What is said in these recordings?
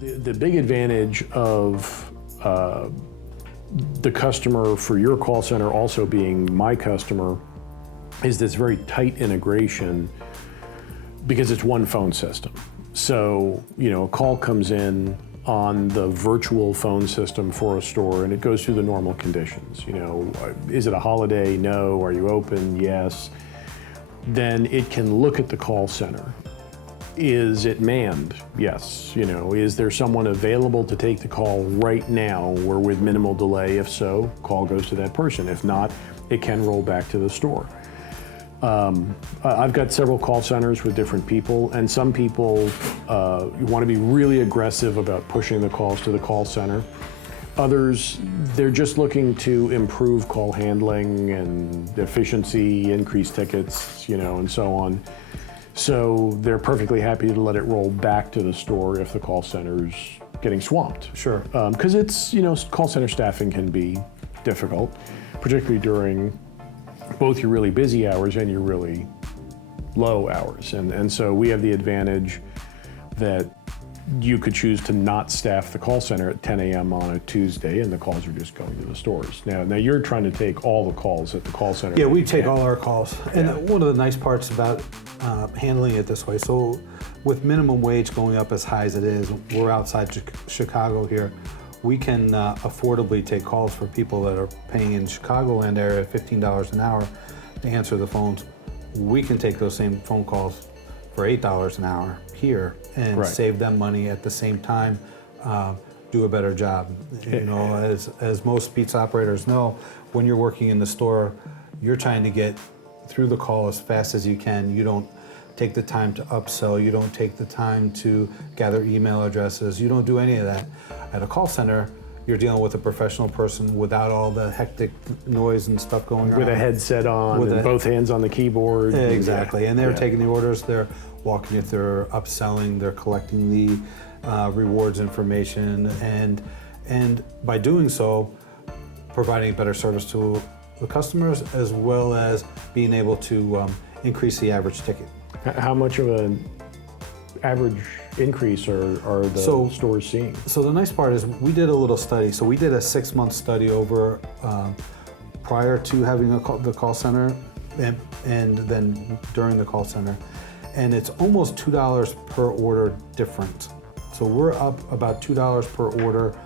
The big advantage of the customer for your call center also being my customer is this very tight integration because it's one phone system. So, a call comes in on the virtual phone system for a store and it goes through the normal conditions. Is it a holiday? No. Are you open? Yes. Then it can look at the call center. Is it manned? Yes. Is there someone available to take the call right now or with minimal delay? If so, call goes to that person. If not, it can roll back to the store. I've got several call centers with different people, and some people want to be really aggressive about pushing the calls to the call center. Others, they're just looking to improve call handling and efficiency, increase tickets, and so on. So they're perfectly happy to let it roll back to the store if the call center's getting swamped. Sure. Because it's, call center staffing can be difficult, particularly during both your really busy hours and your really low hours. And so we have the advantage that you could choose to not staff the call center at 10 a.m. on a Tuesday and the calls are just going to the stores. Now you're trying to take all the calls at the call center. Yeah, we take all our calls. And one of the nice parts about handling it this way, so with minimum wage going up as high as it is, we're outside Chicago here, we can affordably take calls for people that are paying in Chicagoland area $15 an hour to answer the phones. We can take those same phone calls for $8 an hour here and save them money at the same time, do a better job. As most pizza operators know, when you're working in the store, you're trying to get through the call as fast as you can. You don't take the time to upsell, you don't take the time to gather email addresses, you don't do any of that. At a call center, you're dealing with a professional person without all the hectic noise and stuff going on. With a headset on, and both hands on the keyboard. Exactly, and they're taking the orders, they're walking you through, upselling, they're collecting the rewards information, and by doing so, providing better service to the customers as well as being able to increase the average ticket. How much of an average increase are the stores seeing? So the nice part is we did a little study. So we did a 6-month study over prior to having the call center and then during the call center. And it's almost $2 per order different. So we're up about $2 per order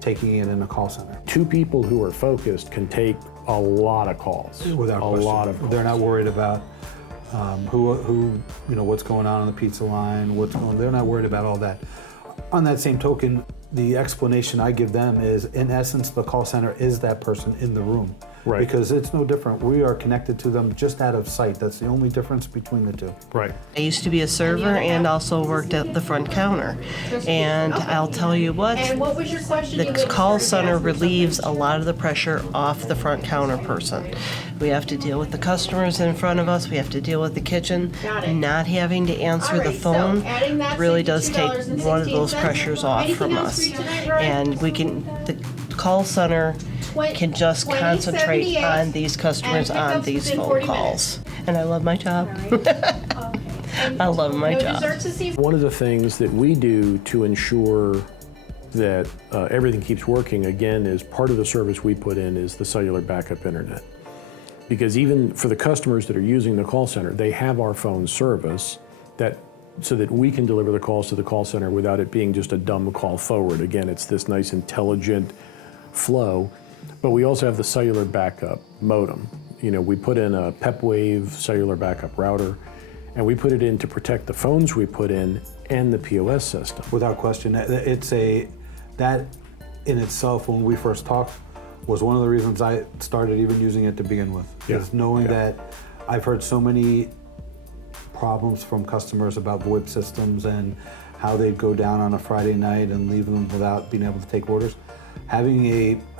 taking it in a call center. Two people who are focused can take a lot of calls. Without question. A lot of calls. They're not worried about what's going on the pizza line, they're not worried about all that. On that same token, the explanation I give them is, in essence, the call center is that person in the room. Right. Because it's no different. We are connected to them just out of sight. That's the only difference between the two. Right. I used to be a server and also worked at the front counter. And I'll tell you what, the call center relieves a lot of the pressure off the front counter person. We have to deal with the customers in front of us. We have to deal with the kitchen. Not having to answer the phone really does take one of those pressures off from us. And the call center can just concentrate on these customers on these phone calls. And I love my job. I love my job. One of the things that we do to ensure that everything keeps working, again, is part of the service we put in is the cellular backup internet. Because even for the customers that are using the call center, they have our phone service so that we can deliver the calls to the call center without it being just a dumb call forward. Again, it's this nice intelligent flow. But we also have the cellular backup modem. We put in a PepWave cellular backup router, and we put it in to protect the phones we put in and the POS system. Without question, that in itself, when we first talked, was one of the reasons I started even using it to begin with. Is knowing that I've heard so many problems from customers about VOIP systems and how they'd go down on a Friday night and leave them without being able to take orders. Having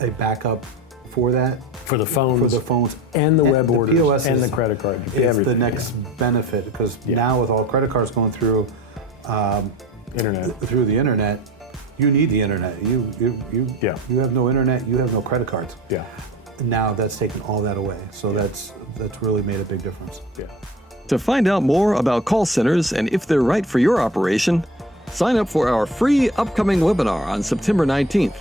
a backup for that. For the phones. And the web orders. POS and the credit card. It's the next benefit, because now with all credit cards going through through the internet, you need the internet. You have no internet, you have no credit cards. Yeah. Now that's taken all that away. So that's really made a big difference. Yeah. To find out more about call centers and if they're right for your operation, Sign up for our free upcoming webinar on September 19th.